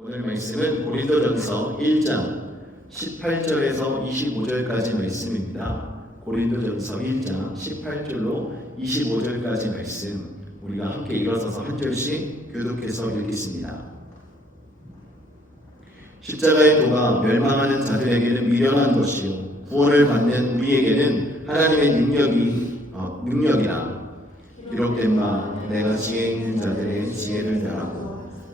오늘 말씀은 고린도전서 1장 18절에서 25절까지 말씀입니다. 고린도전서 1장 18절로 25절까지 말씀 우리가 함께 일어서서 한 절씩 교독해서 읽겠습니다. 십자가의 도가 멸망하는 자들에게는 미련한 것이요 구원을 받는 우리에게는 하나님의 능력이라. 기록된 바 내가 지혜 있는 자들의 지혜를 멸하고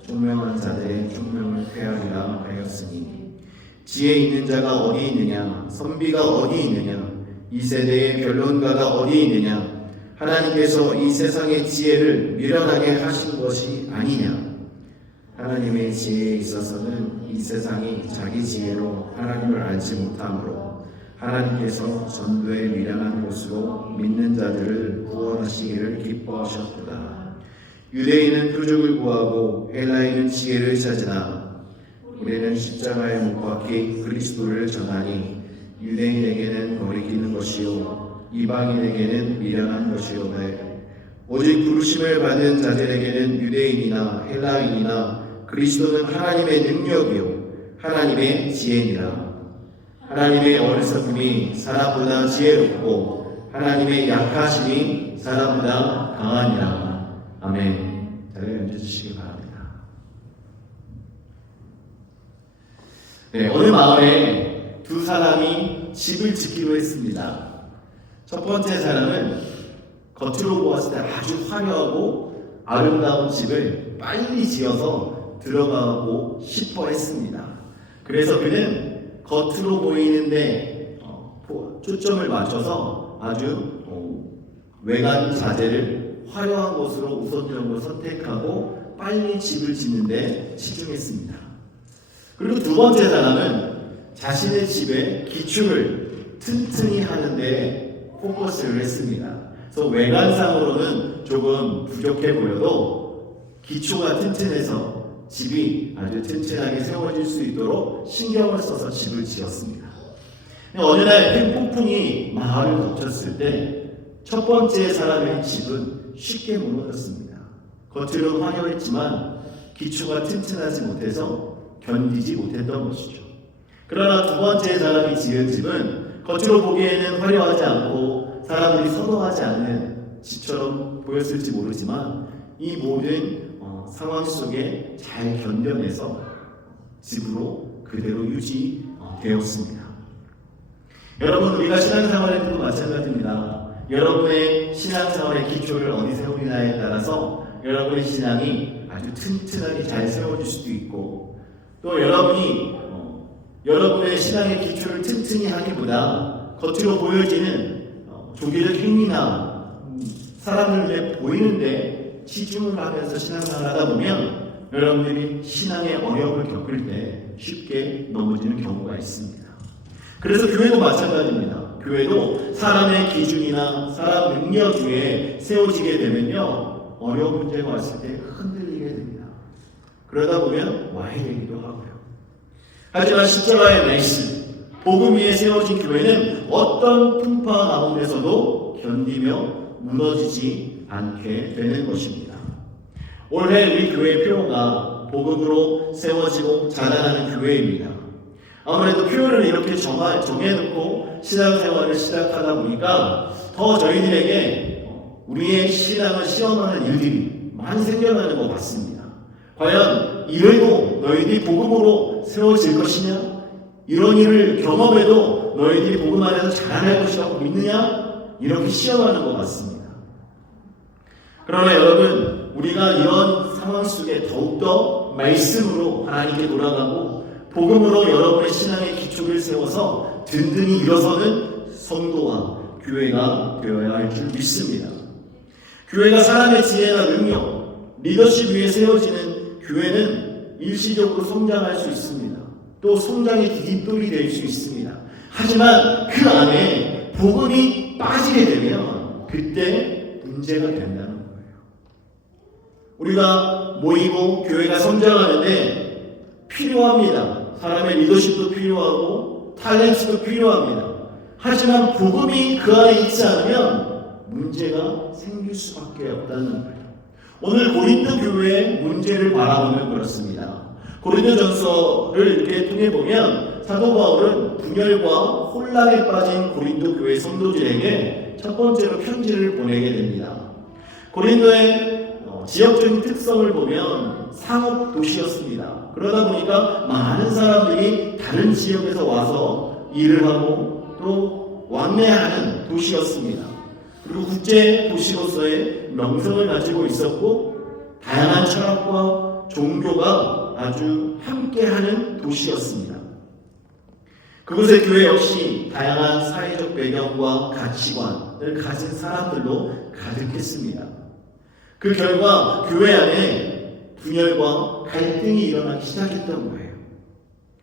총명한 자들의 총명을 폐하리라 하였으니 지혜 있는 자가 어디 있느냐 선비가 어디 있느냐 이 세대의 변론가가 어디 있느냐 하나님께서 이 세상의 지혜를 미련하게 하신 것이 아니냐. 하나님의 지혜에 있어서는 이 세상이 자기 지혜로 하나님을 알지 못하므로 하나님께서 전도에 미련한 것으로 믿는 자들을 구원하시기를 기뻐하셨도다. 유대인은 표적을 구하고 헬라인은 지혜를 찾으나 우리는 십자가에 못 박힌 그리스도를 전하니 유대인에게는 거리끼는 것이요 이방인에게는 미련한 것이오되 오직 부르심을 받은 자들에게는 유대인이나 헬라인이나 그리스도는 하나님의 능력이요 하나님의 지혜니라. 하나님의 어리석음이 사람보다 지혜롭고 하나님의 약하심이 사람보다 강하니라. 아멘. 자리에 앉아주시기 바랍니다. 네, 어느 마을에 두 사람이 집을 짓기로 했습니다. 첫 번째 사람은 겉으로 보았을 때 아주 화려하고 아름다운 집을 빨리 지어서 들어가고 싶어 했습니다. 그래서 그는 겉으로 보이는데 초점을 맞춰서 아주 외관 자재를 화려한 곳으로 우선적으로 선택하고 빨리 집을 짓는데 치중했습니다. 그리고 두 번째 사람은 자신의 집의 기초를 튼튼히 하는데 포커스를 했습니다. 그래서 외관상으로는 조금 부족해 보여도 기초가 튼튼해서 집이 아주 튼튼하게 세워질 수 있도록 신경을 써서 집을 지었습니다. 어느 날 폭풍이 마을을 덮쳤을 때 첫 번째 사람의 집은 쉽게 무너졌습니다. 겉으로는 화려했지만 기초가 튼튼하지 못해서 견디지 못했던 것이죠. 그러나 두 번째 사람이 지은 집은 겉으로 보기에는 화려하지 않고 사람들이 선호하지 않는 집처럼 보였을지 모르지만 이 모든 상황 속에 잘 견뎌내서 집으로 그대로 유지되었습니다. 여러분, 우리가 신앙생활 해도 마찬가지입니다. 여러분의 신앙생활의 기초를 어디 세우느냐에 따라서 여러분의 신앙이 아주 튼튼하게 잘 세워질 수도 있고, 또 여러분이 여러분의 신앙의 기초를 튼튼히 하기보다 겉으로 보여지는 종교적 행위나 사람들 눈에 보이는데 치중을 하면서 신앙생활을 하다 보면 여러분들이 신앙의 어려움을 겪을 때 쉽게 넘어지는 경우가 있습니다. 그래서 교회도 마찬가지입니다. 교회도 사람의 기준이나 사람 능력 중에 세워지게 되면요 어려운 문제가 왔을 때 흔들리게 됩니다. 그러다 보면 와해되기도 하고요. 하지만 십자가의 말씀, 복음 위에 세워진 교회는 어떤 풍파 가운데서도 견디며 무너지지 않게 되는 것입니다. 올해 우리 교회 표어가 복음으로 세워지고 자라나는 교회입니다. 아무래도 표현을 이렇게 정해놓고 신앙생활을 시작하다 보니까 더 저희들에게 우리의 신앙을 시험하는 일들이 많이 생겨나는 것 같습니다. 과연 이래도 너희들이 복음으로 세워질 것이냐? 이런 일을 경험해도 너희들이 복음 안에서 자라날 것이라고 믿느냐? 이렇게 시험하는 것 같습니다. 그러나 여러분, 우리가 이런 상황 속에 더욱더 말씀으로 하나님께 돌아가고 복음으로 여러분의 신앙의 기초를 세워서 든든히 일어서는 성도와 교회가 되어야 할 줄 믿습니다. 교회가 사람의 지혜나 능력, 리더십 위에 세워지는 교회는 일시적으로 성장할 수 있습니다. 또 성장의 디딤돌이 될 수 있습니다. 하지만 그 안에 복음이 빠지게 되면 그때 문제가 된다는 거예요. 우리가 모이고 교회가 성장하는데 필요합니다. 사람의 리더십도 필요하고 탤런트도 필요합니다. 하지만 복음이 그 안에 있지 않으면 문제가 생길 수밖에 없다는 거예요. 오늘 고린도 교회의 문제를 바라보면 그렇습니다. 고린도전서를 이렇게 통해 보면 사도 바울은 분열과 혼란에 빠진 고린도 교회 성도들에게 첫 번째로 편지를 보내게 됩니다. 고린도의 지역적인 특성을 보면 상업 도시였습니다. 그러다 보니까 많은 사람들이 다른 지역에서 와서 일을 하고 또 왕래하는 도시였습니다. 그리고 국제 도시로서의 명성을 가지고 있었고 다양한 철학과 종교가 아주 함께하는 도시였습니다. 그곳의 교회 역시 다양한 사회적 배경과 가치관을 가진 사람들로 가득했습니다. 그 결과 교회 안에 분열과 갈등이 일어나기 시작했던 거예요.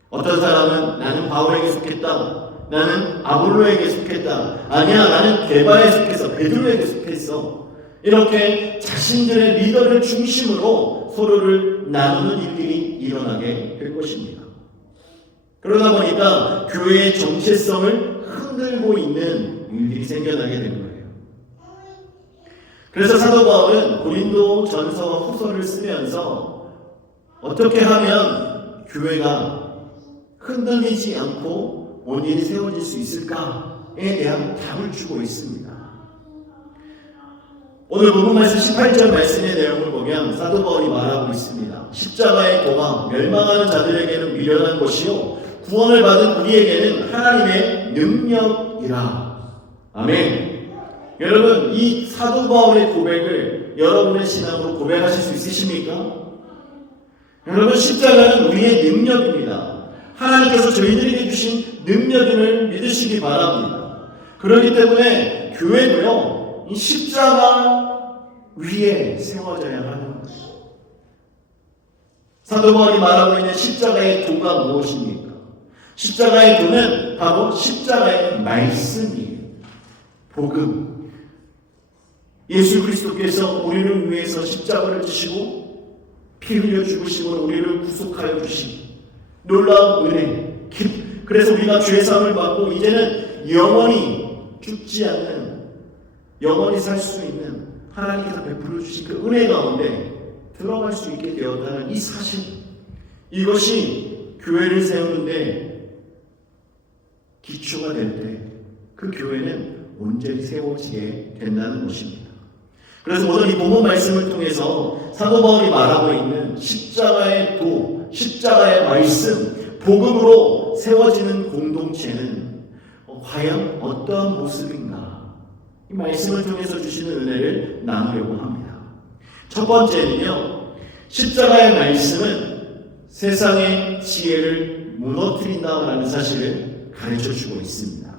어떤 사람은 나는 바울에게 속했다. 나는 아볼로에게 속했다. 아니야, 나는 게바에 속해서 베드로에게 속했어. 이렇게 자신들의 리더를 중심으로 서로를 나누는 일들이 일어나게 될 것입니다. 그러다 보니까 교회의 정체성을 흔들고 있는 일들이 생겨나게 된 거예요. 그래서 사도 바울은 고린도 전서와 후서를 쓰면서 어떻게 하면 교회가 흔들리지 않고 온전히 세워질 수 있을까에 대한 답을 주고 있습니다. 오늘 본문 말씀 18절 말씀의 내용을 보면 사도 바울이 말하고 있습니다. 십자가의 도가 멸망하는 자들에게는 미련한 것이요 구원을 받은 우리에게는 하나님의 능력이라. 아멘. 여러분, 이 사도 바울의 고백을 여러분의 신앙으로 고백하실 수 있으십니까? 여러분, 십자가는 우리의 능력입니다. 하나님께서 저희들에게 주신 능력임을 믿으시기 바랍니다. 그렇기 때문에 교회도요, 이 십자가 위에 세워져야 하는 것이죠. 사도 바울이 말하고 있는 십자가의 도가 무엇입니까? 십자가의 도는 바로 십자가의 말씀이에요. 복음. 예수 그리스도께서 우리를 위해서 십자가를 지시고 피 흘려 죽으심으로 우리를 구속하여 주신 놀라운 은혜. 그래서 우리가 죄사함을 받고 이제는 영원히 죽지 않는, 영원히 살 수 있는 하나님께서 베풀어 주신 그 은혜 가운데 들어갈 수 있게 되었다는 이 사실, 이것이 교회를 세우는데 기초가 될 때 그 교회는 온전히 세워지게 된다는 것입니다. 그래서 오늘 이 본문 말씀을 통해서 사도 바울이 말하고 있는 십자가의 도, 십자가의 말씀, 복음으로 세워지는 공동체는 과연 어떠한 모습인가? 이 말씀을 통해서 주시는 은혜를 나누려고 합니다. 첫 번째는요, 십자가의 말씀은 세상의 지혜를 무너뜨린다라는 사실을 가르쳐주고 있습니다.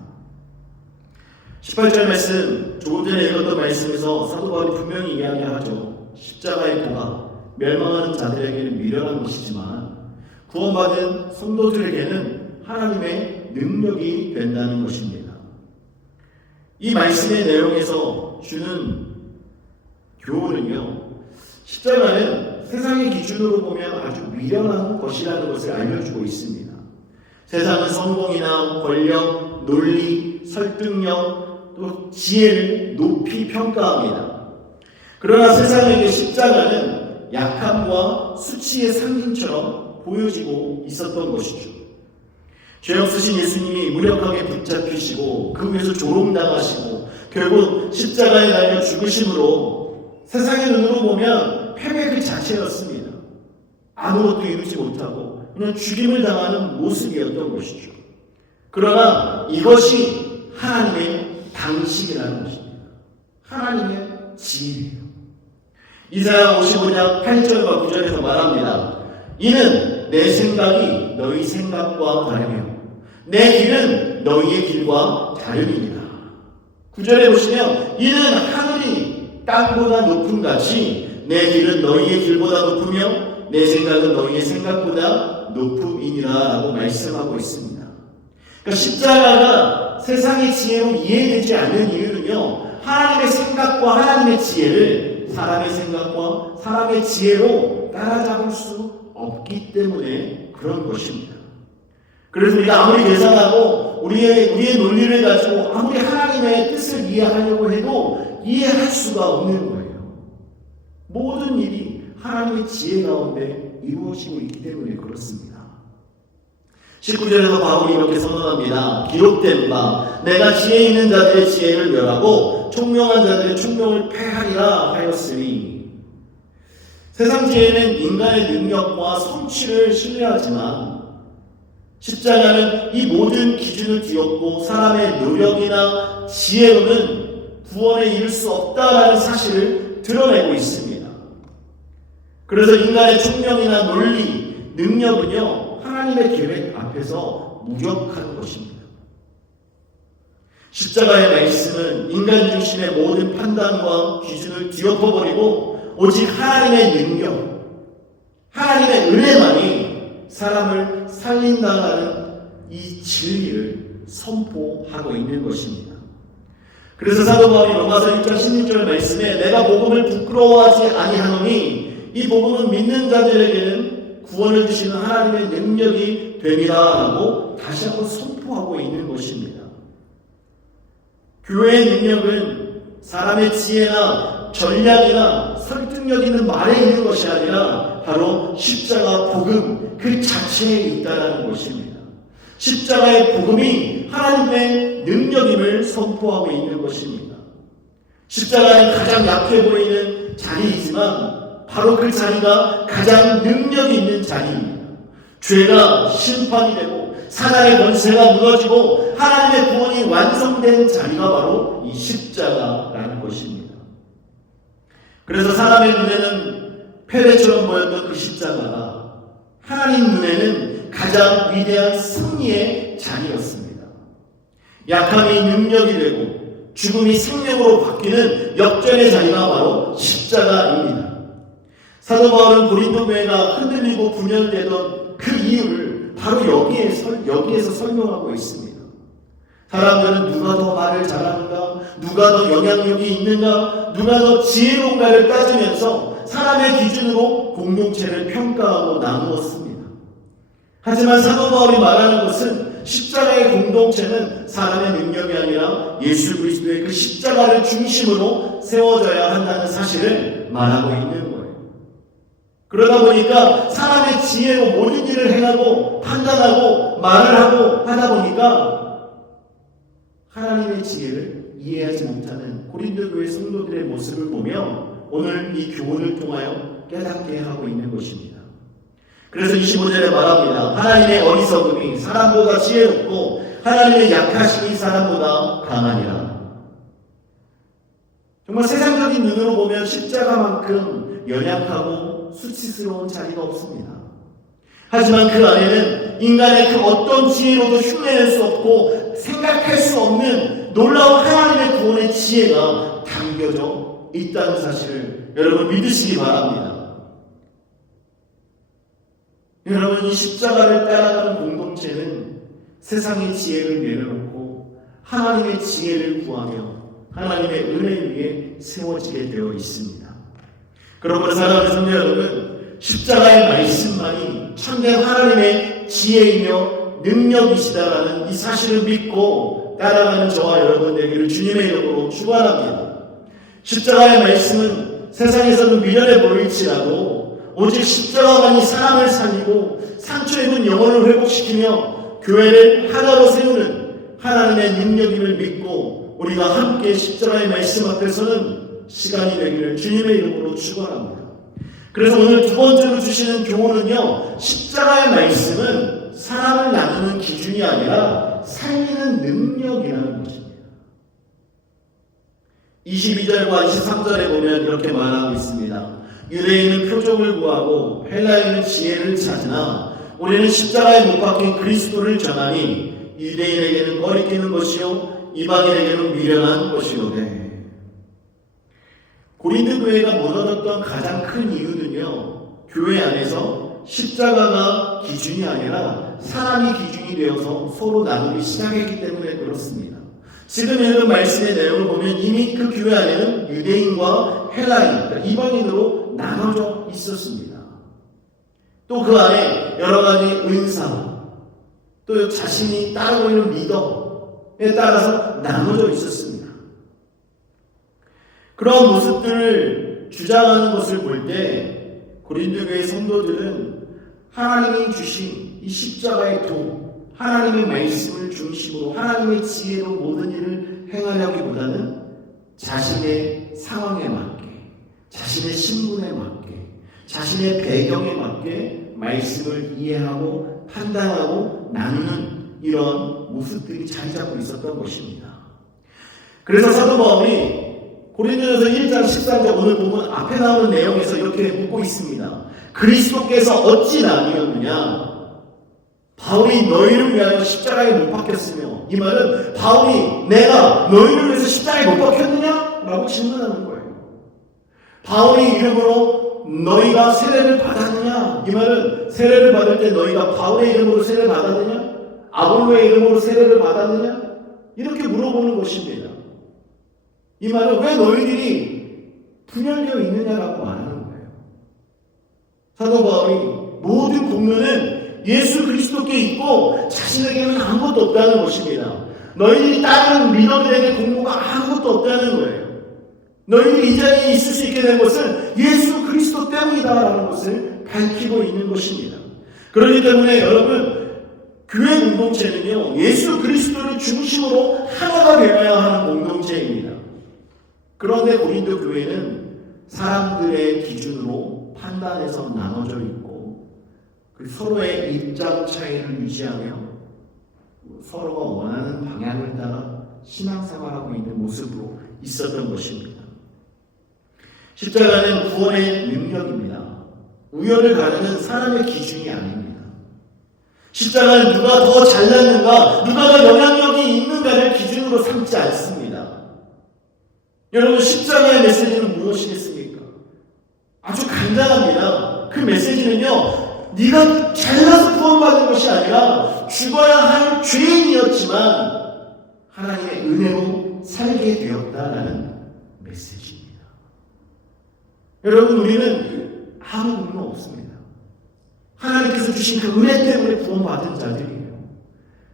18절 말씀, 조금 전에 읽었던 말씀에서 사도 바울이 분명히 이야기하죠. 십자가의 도가 멸망하는 자들에게는 미련한 것이지만 구원받은 성도들에게는 하나님의 능력이 된다는 것입니다. 이 말씀의 내용에서 주는 교훈은요, 십자가는 세상의 기준으로 보면 아주 미련한 것이라는 것을 알려주고 있습니다. 세상은 성공이나 권력, 논리, 설득력, 또 지혜를 높이 평가합니다. 그러나 세상에게 십자가는 약함과 수치의 상징처럼 보여지고 있었던 것이죠. 죄 없으신 예수님이 무력하게 붙잡히시고 그 위에서 조롱당하시고 결국 십자가에 달려 죽으심으로 세상의 눈으로 보면 패배 그 자체였습니다. 아무것도 이루지 못하고 그냥 죽임을 당하는 모습이었던 것이죠. 그러나 이것이 하나님의 당식이라는 것입니다. 하나님의 지혜예요. 이사야 55장 8절과 9절에서 말합니다. 이는 내 생각이 너희 생각과 다르며 내 길은 너희의 길과 다름이니라. 9절에 보시면 이는 하늘이 땅보다 높음 같이 내 길은 너희의 길보다 높으며 내 생각은 너희의 생각보다 높음이니라 라고 말씀하고 있습니다. 그러니까 십자가가 세상의 지혜로 이해되지 않는 이유는요, 하나님의 생각과 하나님의 지혜를 사람의 생각과 사람의 지혜로 따라잡을 수 없기 때문에 그런 것입니다. 그래서 우리가 아무리 계산하고 우리의 논리를 가지고 아무리 하나님의 뜻을 이해하려고 해도 이해할 수가 없는 거예요. 모든 일이 하나님의 지혜 가운데 이루어지고 있기 때문에 그렇습니다. 19절에서 바울이 이렇게 선언합니다. 기록된 바 내가 지혜 있는 자들의 지혜를 멸하고 총명한 자들의 총명을 패하리라 하였으니, 세상 지혜는 인간의 능력과 성취를 신뢰하지만 십자가는 이 모든 기준을 뒤엎고 사람의 노력이나 지혜로는 구원에 이를 수 없다라는 사실을 드러내고 있습니다. 그래서 인간의 총명이나 논리, 능력은요, 하나님의 계획 앞에서 무력한 것입니다. 십자가의 말씀은 인간 중심의 모든 판단과 기준을 뒤엎어버리고 오직 하나님의 능력, 하나님의 은혜만이 사람을 살린다는 이 진리를 선포하고 있는 것입니다. 그래서 사도 바울이 로마서 6장 16절 말씀에 내가 복음을 부끄러워하지 아니하노니 이 복음은 믿는 자들에게는 구원을 주시는 하나님의 능력이 됨이라고 다시 한번 선포하고 있는 것입니다. 교회의 능력은 사람의 지혜나 전략이나 설득력 있는 말에 있는 것이 아니라 바로 십자가 복음 그 자체에 있다는 것입니다. 십자가의 복음이 하나님의 능력임을 선포하고 있는 것입니다. 십자가는 가장 약해 보이는 자리이지만 바로 그 자리가 가장 능력이 있는 자리입니다. 죄가 심판이 되고 사단의 권세가 무너지고 하나님의 구원이 완성된 자리가 바로 이 십자가라는 것입니다. 그래서 사람의 눈에는 패배처럼 보였던 그 십자가가 하나님 눈에는 가장 위대한 승리의 자리였습니다. 약함이 능력이 되고 죽음이 생명으로 바뀌는 역전의 자리가 바로 십자가입니다. 사도 바울은 고린도 교회가 흔들리고 분열되던 그 이유를 바로 여기에서 설명하고 있습니다. 사람들은 누가 더 말을 잘하는가, 누가 더 영향력이 있는가, 누가 더 지혜로운가를 따지면서 사람의 기준으로 공동체를 평가하고 나누었습니다. 하지만 사도 바울이 말하는 것은 십자가의 공동체는 사람의 능력이 아니라 예수 그리스도의 그 십자가를 중심으로 세워져야 한다는 사실을 말하고 있는 거예요. 그러다 보니까 사람의 지혜로 모든 일을 행하고 판단하고 말을 하고 하다 보니까 하나님의 지혜를 이해하지 못하는 고린도 교회 성도들의 모습을 보며 오늘 이 교훈을 통하여 깨닫게 하고 있는 것입니다. 그래서 25절에 말합니다. 하나님의 어리석음이 사람보다 지혜롭고 하나님의 약하심이 사람보다 강하니라. 정말 세상적인 눈으로 보면 십자가만큼 연약하고 수치스러운 자리가 없습니다. 하지만 그 안에는 인간의 그 어떤 지혜로도 흉내낼 수 없고 생각할 수 없는 놀라운 하나님의 구원의 지혜가 담겨져 있다는 사실을 여러분 믿으시기 바랍니다. 여러분, 이 십자가를 따라가는 공동체는 세상의 지혜를 내려놓고 하나님의 지혜를 구하며 하나님의 은혜 위에 세워지게 되어 있습니다. 그러므로 사랑하는 성도 여러분, 십자가의 말씀만이 참된 하나님의 지혜이며 능력이시다라는 이 사실을 믿고 따라가는 저와 여러분 되기를 주님의 이름으로 축원합니다. 십자가의 말씀은 세상에서는 미련해 보일지라도 오직 십자가만이 사람을 살리고 상처 입은 영혼을 회복시키며 교회를 하나로 세우는 하나님의 능력임을 믿고 우리가 함께 십자가의 말씀 앞에서는 시간이 되기를 주님의 이름으로 축원합니다. 그래서 오늘 두 번째로 주시는 교훈은요, 십자가의 말씀은 사람을 나누는 기준이 아니라 살리는 능력이라는 것입니다. 22절과 23절에 보면 이렇게 말하고 있습니다. 유대인은 표적을 구하고 헬라인은 지혜를 찾으나 우리는 십자가에 못 박힌 그리스도를 전하니 유대인에게는 거리끼는 것이요 이방인에게는 미련한 것이로되. 고린도 교회가 무너졌던 가장 큰 이유는요, 교회 안에서 십자가가 기준이 아니라 사람이 기준이 되어서 서로 나누기 시작했기 때문에 그렇습니다. 지금 읽은 말씀의 내용을 보면 이미 그 교회 안에는 유대인과 헬라인, 그러니까 이방인으로 나눠져 있었습니다. 또 그 안에 여러 가지 은사, 또 자신이 따르고 있는 리더에 따라서 나눠져 있었습니다. 그런 모습들을 주장하는 것을 볼 때 고린도 교회 성도들은 하나님이 주신 이 십자가의 도, 하나님의 말씀을 중심으로 하나님의 지혜로 모든 일을 행하려기보다는 자신의 상황에 맞게, 자신의 신분에 맞게, 자신의 배경에 맞게 말씀을 이해하고 판단하고 나누는 이런 모습들이 자리 잡고 있었던 것입니다. 그래서 사도 바울이 고린도전서 1장 13절 오늘 보면 앞에 나오는 내용에서 이렇게 묻고 있습니다. 그리스도께서 어찌 나뉘었느냐? 바울이 너희를 위하여 십자가에 못 박혔으며, 이 말은 바울이 내가 너희를 위해서 십자가에 못 박혔느냐? 라고 질문하는 거예요. 바울이 이름으로 너희가 세례를 받았느냐? 이 말은 세례를 받을 때 너희가 바울의 이름으로 세례를 받았느냐? 아볼로의 이름으로 세례를 받았느냐? 이렇게 물어보는 것입니다. 이 말은 왜 너희들이 분열되어 있느냐라고 말하는 거예요. 사도 바울이 모든 공로는 예수 그리스도께 있고 자신에게는 아무것도 없다는 것입니다. 너희들이 다른 리더들에게 공로가 아무것도 없다는 거예요. 너희들이 이 자리에 있을 수 있게 된 것은 예수 그리스도 때문이다라는 것을 밝히고 있는 것입니다. 그렇기 때문에 여러분, 교회 공동체는요, 예수 그리스도를 중심으로 하나가 되어야 하는 공동체입니다. 그런데 고린도 교회는 사람들의 기준으로 판단해서 나눠져 있고, 그 서로의 입장 차이를 유지하며 서로가 원하는 방향을 따라 신앙생활하고 있는 모습으로 있었던 것입니다. 십자가는 구원의 능력입니다. 우열을 가르는 사람의 기준이 아닙니다. 십자가는 누가 더 잘났는가, 누가 더 영향력이 있는가를 기준으로 삼지 않습니다. 여러분, 십자가의 메시지는 무엇이겠습니까? 아주 간단합니다. 그 메시지는요, 네가 잘나서 구원받은 것이 아니라 죽어야 할 죄인이었지만 하나님의 은혜로 살게 되었다라는 메시지입니다. 여러분, 우리는 아무 공로 없습니다. 하나님께서 주신 그 은혜 때문에 구원받은 자들이에요.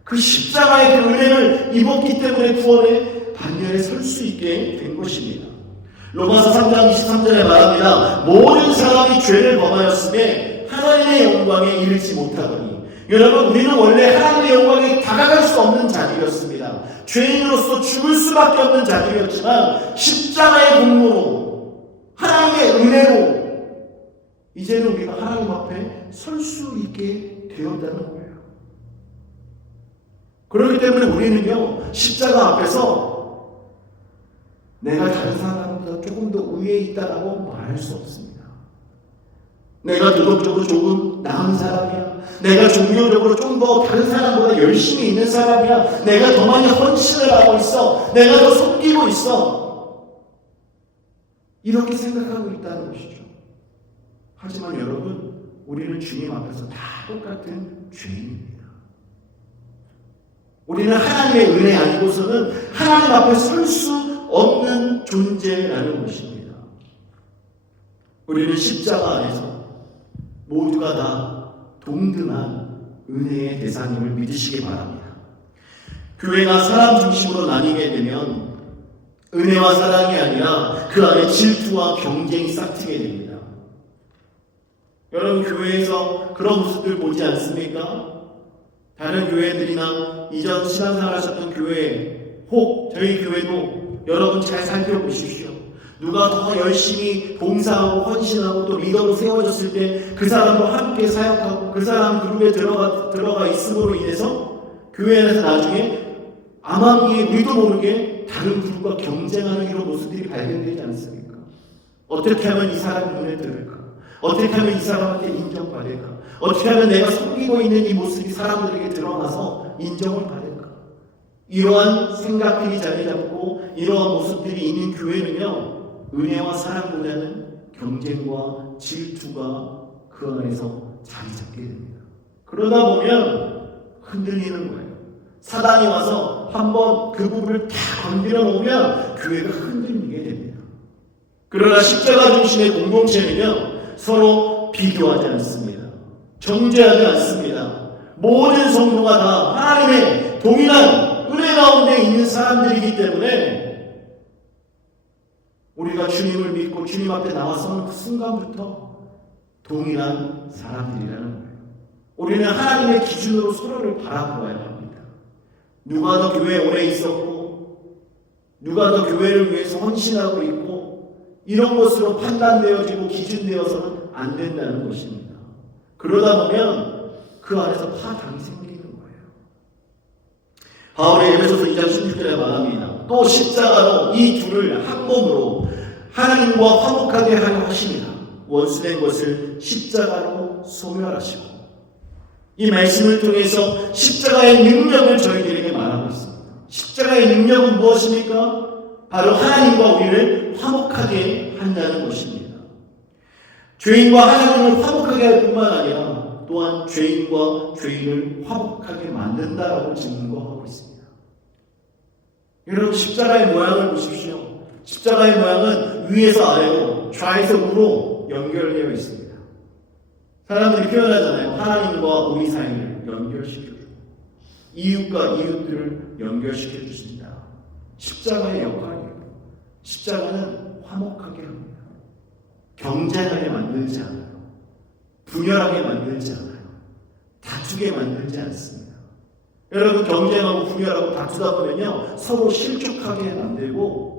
그 십자가의 그 은혜를 입었기 때문에 구원의 반열에 설 수 있게 된 것입니다. 로마서 3장 23절에 말합니다. 모든 사람이 죄를 범하였으며 하나님의 영광에 이르지 못하더니. 여러분, 우리는 원래 하나님의 영광에 다가갈 수 없는 자들이었습니다. 죄인으로서 죽을 수밖에 없는 자들이었지만 십자가의 공로로, 하나님의 은혜로 이제는 우리가 하나님 앞에 설 수 있게 되었다는 거예요. 그렇기 때문에 우리는요, 십자가 앞에서 내가 다른 사람보다 조금 더 위에 있다라고 말할 수 없습니다. 내가 도덕적으로 조금 나은 사람이야. 내가 종교적으로 좀 더 다른 사람보다 열심히 있는 사람이야. 내가 더 많이 헌신을 하고 있어. 내가 더 속기고 있어. 이렇게 생각하고 있다는 것이죠. 하지만 여러분, 우리는 주님 앞에서 다 똑같은 죄인입니다. 우리는 하나님의 은혜 아니고서는 하나님 앞에 설 수 없는 존재라는 것입니다. 우리는 십자가 안에서 모두가 다 동등한 은혜의 대상임을 믿으시기 바랍니다. 교회가 사람 중심으로 나뉘게 되면 은혜와 사랑이 아니라 그 안에 질투와 경쟁이 싹트게 됩니다. 여러분, 교회에서 그런 모습들 보지 않습니까? 다른 교회들이나 이전 신앙생활 하셨던 교회, 혹 저희 교회도 여러분 잘 살펴보십시오. 누가 더 열심히 봉사하고 헌신하고 또 리더로 세워졌을 때 그 사람도 함께 사역하고 그 사람 그룹에 들어가 있음으로 인해서 교회 안에서 나중에 암암리에 우리도 모르게 다른 그룹과 경쟁하는 이런 모습들이 발견되지 않습니까? 어떻게 하면 이 사람 눈에 들을까? 어떻게 하면 이 사람한테 인정받을까? 어떻게 하면 내가 속이고 있는 이 모습이 사람들에게 드러나서 인정을 받을까? 이러한 생각들이 자리 잡고 이러한 모습들이 있는 교회는요, 은혜와 사랑보다는 경쟁과 질투가 그 안에서 자리 잡게 됩니다. 그러다 보면 흔들리는 거예요. 사단이 와서 한번 그 부분을 다 건드려 놓으면 교회가 흔들리게 됩니다. 그러나 십자가 중심의 공동체는요, 서로 비교하지 않습니다. 정죄하지 않습니다. 모든 성도가 다 하나님의 동일한 은혜 가운데 있는 사람들이기 때문에 우리가 주님을 믿고 주님 앞에 나와서는 그 순간부터 동일한 사람들이라는 거예요. 우리는 하나님의 기준으로 서로를 바라보아야 합니다. 누가 더 교회에 오래 있었고 누가 더 교회를 위해서 헌신하고 있고 이런 것으로 판단되어지고 기준되어서는 안 된다는 것입니다. 그러다 보면 그 안에서 파당이 생기는 거예요. 바울이 에베소서 2장 16절에 말합니다. 또 십자가로 이 둘을 한 몸으로 하나님과 화목하게 하려 하심이라. 원수된 것을 십자가로 소멸하시고. 이 말씀을 통해서 십자가의 능력을 저희들에게 말하고 있습니다. 십자가의 능력은 무엇입니까? 바로 하나님과 우리를 화목하게 한다는 것입니다. 죄인과 하나님을 화목하게 할 뿐만 아니라 또한 죄인과 죄인을 화목하게 만든다라고 증거하고 있습니다. 여러분, 십자가의 모양을 보십시오. 십자가의 모양은 위에서 아래로, 좌에서 우로 연결되어 있습니다. 사람들이 표현하잖아요. 하나님과 우리 사이를 연결시켜주고 이웃과 이웃들을 연결시켜 주신다. 십자가의 역할이에요. 십자가는 화목하게 합니다. 경쟁하게 만들지 않아요. 분열하게 만들지 않아요. 다투게 만들지 않습니다. 여러분, 경쟁하고 분열하고 다투다 보면요 서로 실족하게 만들고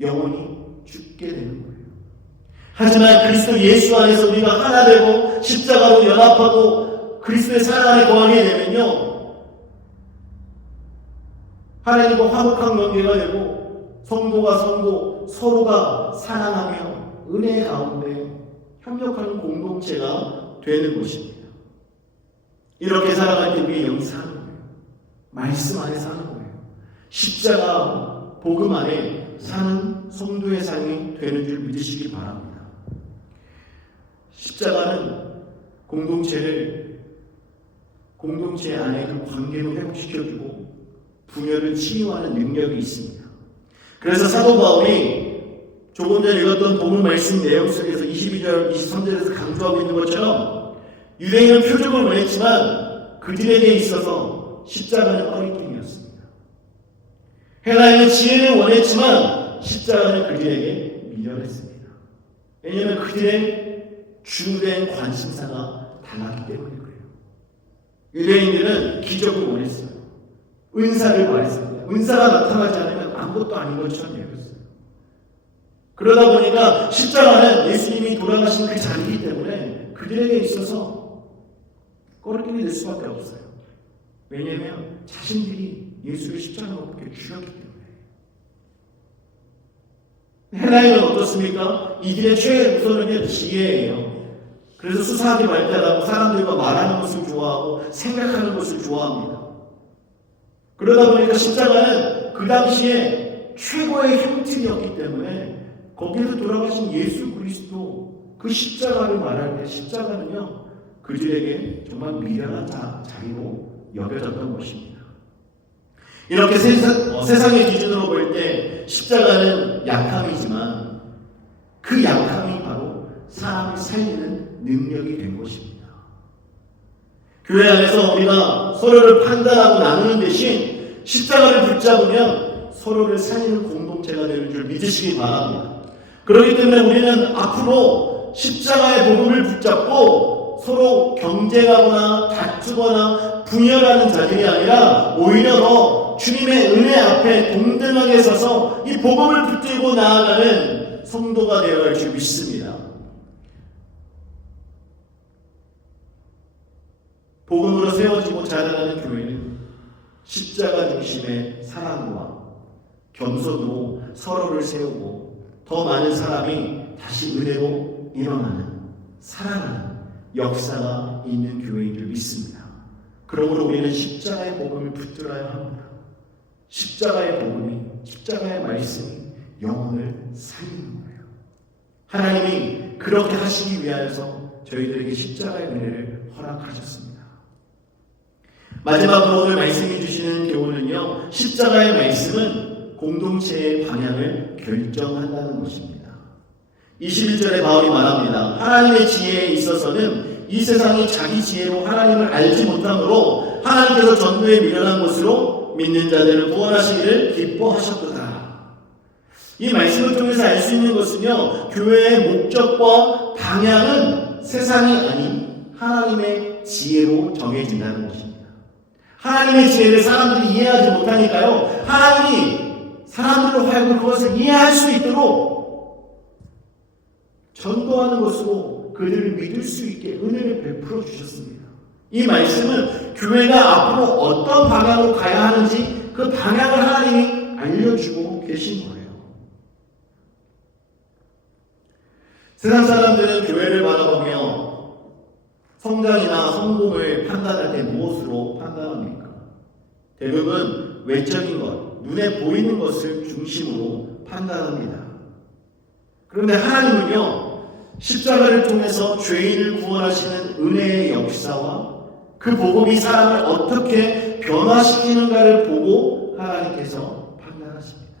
영원히 죽게 되는 거예요. 하지만 그리스도 예수 안에서 우리가 하나 되고 십자가로 연합하고 그리스도의 사랑 안에 거하게 되면요 하나님과 화목한 관계가 되고 성도가 성도 서로가 사랑하며 은혜 가운데 협력하는 공동체가 되는 것입니다. 이렇게 살아갈 때 우리의 영이 사는 거예요. 말씀 안에 사는 거예요. 십자가 복음 안에 사는 성도의 삶이 되는 줄 믿으시기 바랍니다. 십자가는 공동체 안에 그 관계를 회복시켜주고 분열을 치유하는 능력이 있습니다. 그래서 사도 바울이 조금 전에 읽었던 본문 말씀 내용 속에서 22절, 23절에서 강조하고 있는 것처럼 유대인은 표적을 원했지만 그들에게 있어서 십자가는 꺼리낌이었습니다. 헬라인은 지혜를 원했지만 십자가는 그들에게 미련했습니다. 왜냐하면 그들의 주된 관심사가 달랐기 때문에 그래요. 유대인들은 기적을 원했어요. 은사를 바랬습니다. 은사가 나타나지 않으면 아무것도 아닌 것처럼 여겼어요. 그러다 보니까 십자가는 예수님이 돌아가신 그 자리이기 때문에 그들에게 있어서 꺼리낌이 될 수밖에 없어요. 왜냐하면 자신들이 예수를 십자가로 못 박혀 죽였기 때문에. 헬라인은 어떻습니까? 이들의 최애 우선은 지혜예요. 그래서 수사하기 발달하고 사람들과 말하는 것을 좋아하고 생각하는 것을 좋아합니다. 그러다 보니까 십자가는 그 당시에 최고의 형틀이었기 때문에 거기에서 돌아가신 예수 그리스도 그 십자가를 말할 때 십자가는요 그들에게 정말 미련한 자리로 여겨졌던 것입니다. 이렇게 세상의 기준으로 볼 때 십자가는 약함이지만 그 약함이 바로 사람을 살리는 능력이 된 것입니다. 교회 안에서 우리가 서로를 판단하고 나누는 대신 십자가를 붙잡으면 서로를 살리는 공동체가 되는 줄 믿으시기 바랍니다. 그렇기 때문에 우리는 앞으로 십자가의 복음을 붙잡고 서로 경쟁하거나 다투거나 분열하는 자들이 아니라 오히려 더 주님의 은혜 앞에 동등하게 서서 이 복음을 붙들고 나아가는 성도가 되어야 할 줄 믿습니다. 복음으로 세워지고 자라나는 교회는 십자가 중심의 사랑과 겸손으로 서로를 세우고 더 많은 사람이 다시 은혜로 일어나는 사랑하는 역사가 있는 교회인 줄 믿습니다. 그러므로 우리는 십자가의 복음을 붙들어야 합니다. 십자가의 말씀이 영혼을 살리는 거예요. 하나님이 그렇게 하시기 위하여서 저희들에게 십자가의 은혜를 허락하셨습니다. 마지막으로 오늘 말씀해 주시는 교훈은요, 십자가의 말씀은 공동체의 방향을 결정한다는 것입니다. 21절에 바울이 말합니다. 하나님의 지혜에 있어서는 이 세상이 자기 지혜로 하나님을 알지 못함으로 하나님께서 전도에 미련한 것으로 믿는 자들을 구원하시기를 기뻐하셨도다. 이 말씀을 통해서 알 수 있는 것은요, 교회의 목적과 방향은 세상이 아닌 하나님의 지혜로 정해진다는 것입니다. 하나님의 지혜를 사람들이 이해하지 못하니까요, 하나님이 사람들로 하여금 그것을 이해할 수 있도록 전도하는 것으로 그들을 믿을 수 있게 은혜를 베풀어 주셨습니다. 이 말씀은 교회가 앞으로 어떤 방향으로 가야 하는지 그 방향을 하나님이 알려주고 계신 거예요. 세상 사람들은 교회를 바라보며 성장이나 성공을 판단할 때 무엇으로 판단합니까? 대부분 외적인 것, 눈에 보이는 것을 중심으로 판단합니다. 그런데 하나님은요, 십자가를 통해서 죄인을 구원하시는 은혜의 역사와 그 복음이 사람을 어떻게 변화시키는가를 보고 하나님께서 판단하십니다.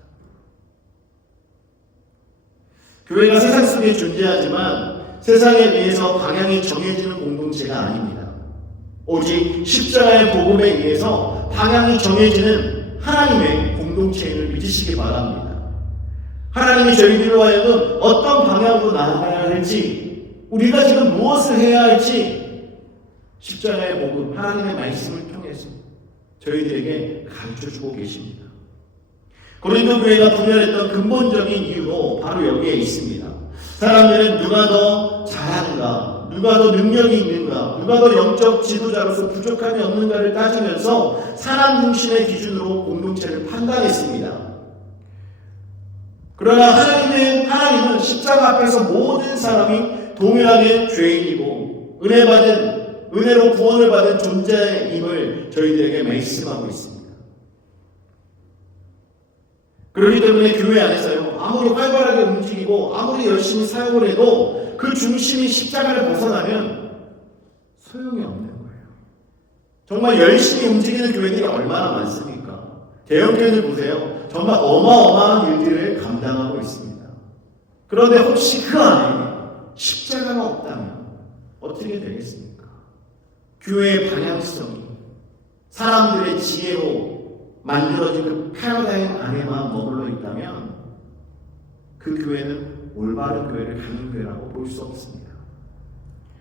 교회가 세상 속에 존재하지만 세상에 비해서 방향이 정해지는 공동체가 아닙니다. 오직 십자가의 복음에 의해서 방향이 정해지는 하나님의 공동체를 믿으시기 바랍니다. 하나님이 저희들로 하여금 어떤 방향으로 나아가야 할지, 우리가 지금 무엇을 해야 할지 십자가의 복음, 하나님의 말씀을 통해서 저희들에게 가르쳐주고 계십니다. 고린도 교회가 분열했던 근본적인 이유도 바로 여기에 있습니다. 사람들은 누가 더 잘하는가, 누가 더 능력이 있는가, 누가 더 영적 지도자로서 부족함이 없는가를 따지면서 사람 중심의 기준으로 공동체를 판단했습니다. 그러나 하나님은 십자가 앞에서 모든 사람이 동일하게 죄인이고 은혜로 구원을 받은 존재임을 저희들에게 말씀하고 있습니다. 그렇기 때문에 교회 안에서요, 아무리 활발하게 움직이고 아무리 열심히 사역을 해도 그 중심이 십자가를 벗어나면 소용이 없는 거예요. 정말 열심히 움직이는 교회들이 얼마나 많습니까? 대형교회들 보세요. 정말 어마어마한 일들을 감당하고 있습니다. 그런데 혹시 그 안에 십자가가 없다면 어떻게 되겠습니까? 교회의 방향성이 사람들의 지혜로 만들어진 그 패러다임 안에만 머물러 있다면 그 교회는 올바른 교회를 가는 교회라고 볼 수 없습니다.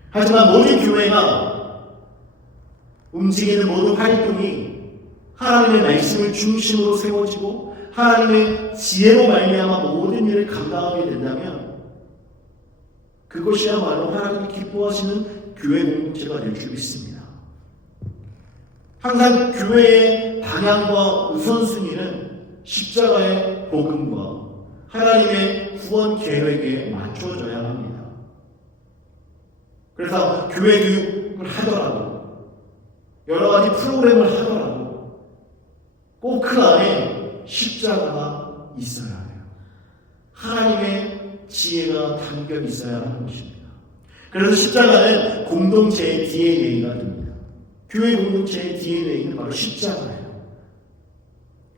하지만 모든 교회가 움직이는 모든 활동이 하나님의 말씀을 중심으로 세워지고 하나님의 지혜로 말미암아 모든 일을 감당하게 된다면 그것이야말로 하나님이 기뻐하시는 교회 공동체가 될 줄 믿습니다. 항상 교회의 방향과 우선순위는 십자가의 복음과 하나님의 구원 계획에 맞춰져야 합니다. 그래서 교회 교육을 하더라도 여러 가지 프로그램을 하더라도 꼭 그 안에 십자가가 있어야 해요. 하나님의 지혜가 담겨 있어야 하는 것입니다. 그래서 십자가는 공동체의 DNA가 됩니다. 교회 공동체의 DNA는 바로 십자가예요.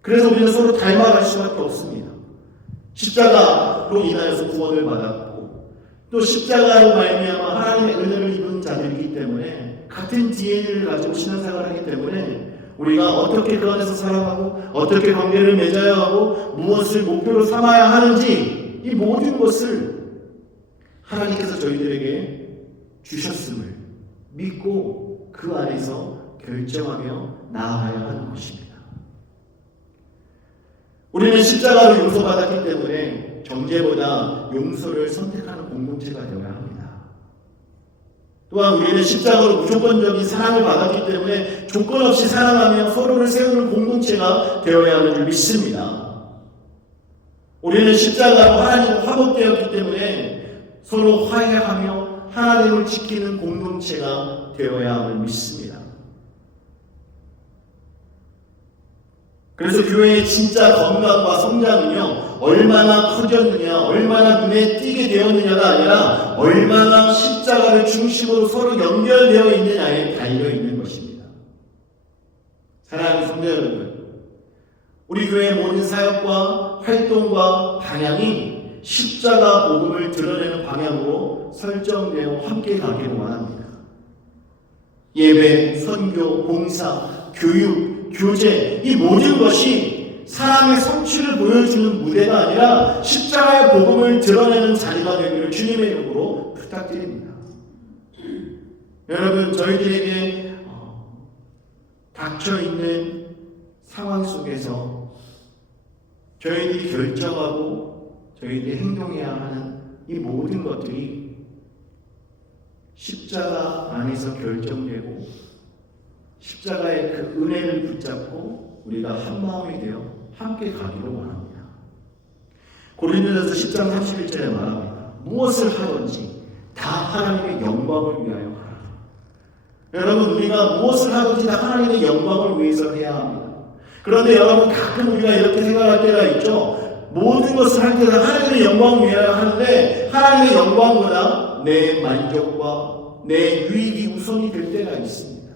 그래서 우리는 서로 닮아갈 수밖에 없습니다. 십자가로 인하여서 구원을 받았고 또 십자가로 말미암아 하나님의 은혜를 입은 자들이기 때문에 같은 DNA를 가지고 신앙생활을 하기 때문에 우리가 어떻게 그 안에서 살아가고 어떻게 관계를 맺어야 하고 무엇을 목표로 삼아야 하는지 이 모든 것을 하나님께서 저희들에게 주셨음을 믿고 그 안에서 결정하며 나아가야 하는 것입니다. 우리는 십자가로 용서받았기 때문에 정죄보다 용서를 선택하는 공동체가 되어야 합니다. 또한 우리는 십자가로 무조건적인 사랑을 받았기 때문에 조건 없이 사랑하며 서로를 세우는 공동체가 되어야 하는 줄 믿습니다. 우리는 십자가로 하나님과 화목되었기 때문에 서로 화해하며 하나님을 지키는 공동체가 되어야 함을 믿습니다. 그래서 교회의 진짜 건강과 성장은요, 얼마나 커졌느냐, 얼마나 눈에 띄게 되었느냐가 아니라 얼마나 십자가를 중심으로 서로 연결되어 있느냐에 달려있는 것입니다. 사랑하는 성도 여러분, 우리 교회의 모든 사역과 활동과 방향이 십자가 복음을 드러내는 방향으로 설정되어 함께 가기를 원합니다. 예배, 선교, 봉사, 교육, 교제 이 모든 것이 사람의 성취를 보여주는 무대가 아니라 십자가의 복음을 드러내는 자리가 되기를 주님의 이름으로 부탁드립니다. 여러분, 저희들에게 닥쳐있는 상황 속에서 저희들이 결정하고 저희들이 행동해야 하는 이 모든 것들이 십자가 안에서 결정되고 십자가의 그 은혜를 붙잡고 우리가 한 마음이 되어 함께 가기를 원합니다. 고린도전서 10장 31절에 말합니다. 무엇을 하든지 다 하나님의 영광을 위하여 하라. 여러분, 우리가 무엇을 하든지 다 하나님의 영광을 위해서 해야 합니다. 그런데 여러분, 가끔 우리가 이렇게 생각할 때가 있죠. 모든 것을 할 때는 하나님의 영광을 위하여 하는데 하나님의 영광보다 내 만족과 내 유익이 우선이 될 때가 있습니다.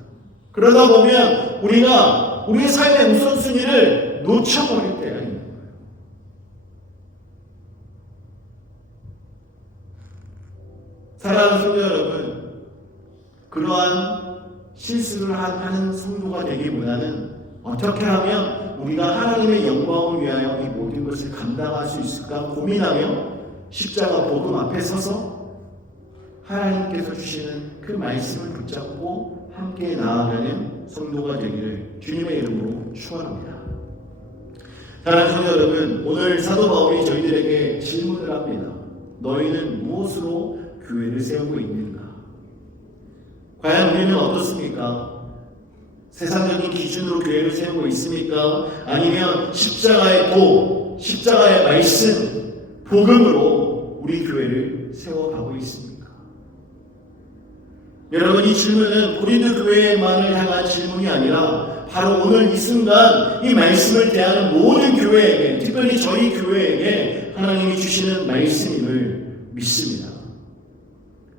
그러다 보면 우리가 우리의 삶의 우선순위를 놓쳐버릴 때가 있는 거예요. 사랑하는 성도 여러분, 그러한 실수를 하는 성도가 되기보다는 어떻게 하면 우리가 하나님의 영광을 위하여 이 모든 것을 감당할 수 있을까 고민하며 십자가 복음 앞에 서서 하나님께서 주시는 그 말씀을 붙잡고 함께 나아가는 성도가 되기를 주님의 이름으로 축원합니다. 사랑하는 성도 여러분, 오늘 사도 바울이 저희들에게 질문을 합니다. 너희는 무엇으로 교회를 세우고 있는가? 과연 우리는 어떻습니까? 세상적인 기준으로 교회를 세우고 있습니까? 아니면 십자가의 도, 십자가의 말씀, 복음으로 우리 교회를 세워가고 있습니까? 여러분, 이 질문은 고린도 교회만을 향한 질문이 아니라 바로 오늘 이 순간 이 말씀을 대하는 모든 교회에게, 특별히 저희 교회에게 하나님이 주시는 말씀임을 믿습니다.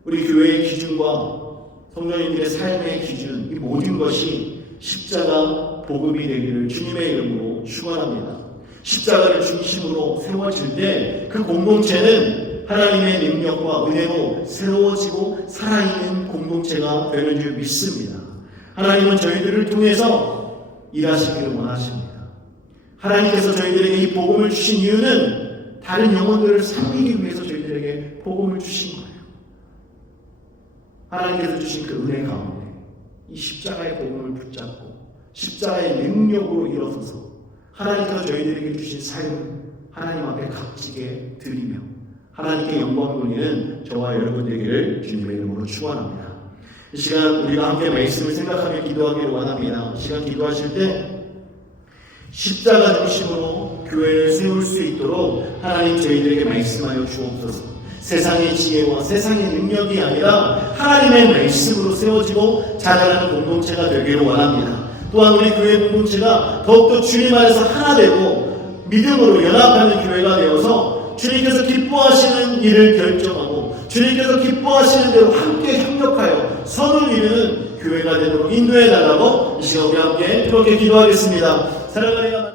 우리 교회의 기준과 성도님들의 삶의 기준, 이 모든 것이 십자가 복음이 되기를 주님의 이름으로 축원합니다. 십자가를 중심으로 세워질 때 그 공동체는 하나님의 능력과 은혜로 새로워지고 살아있는 공동체가 되는 줄 믿습니다. 하나님은 저희들을 통해서 일하시기를 원하십니다. 하나님께서 저희들에게 이 복음을 주신 이유는 다른 영혼들을 살리기 위해서 저희들에게 복음을 주신 거예요. 하나님께서 주신 그 은혜 가운데 이 십자가의 복음을 붙잡고 십자가의 능력으로 일어서서 하나님께서 저희들에게 주신 삶을 하나님 앞에 값지게 드리며 하나님께 영광 돌리는 저와 여러분 되기를 주님의 이름으로 축원합니다. 이 시간 우리가 함께 말씀을 생각하며 기도하기를 원합니다. 이 시간 기도하실 때 십자가 중심으로 교회를 세울 수 있도록 하나님 저희들에게 말씀하여 주옵소서. 세상의 지혜와 세상의 능력이 아니라 하나님의 말씀으로 세워지고 자라나는 공동체가 되기를 원합니다. 또한 우리 교회 공동체가 더욱더 주님 안에서 하나 되고 믿음으로 연합하는 교회가 되어서 주님께서 기뻐하시는 일을 결정하고 주님께서 기뻐하시는 대로 함께 협력하여 선을 이루는 교회가 되도록 인도해 달라고 이 시간 우리 함께 그렇게 기도하겠습니다. 사랑하는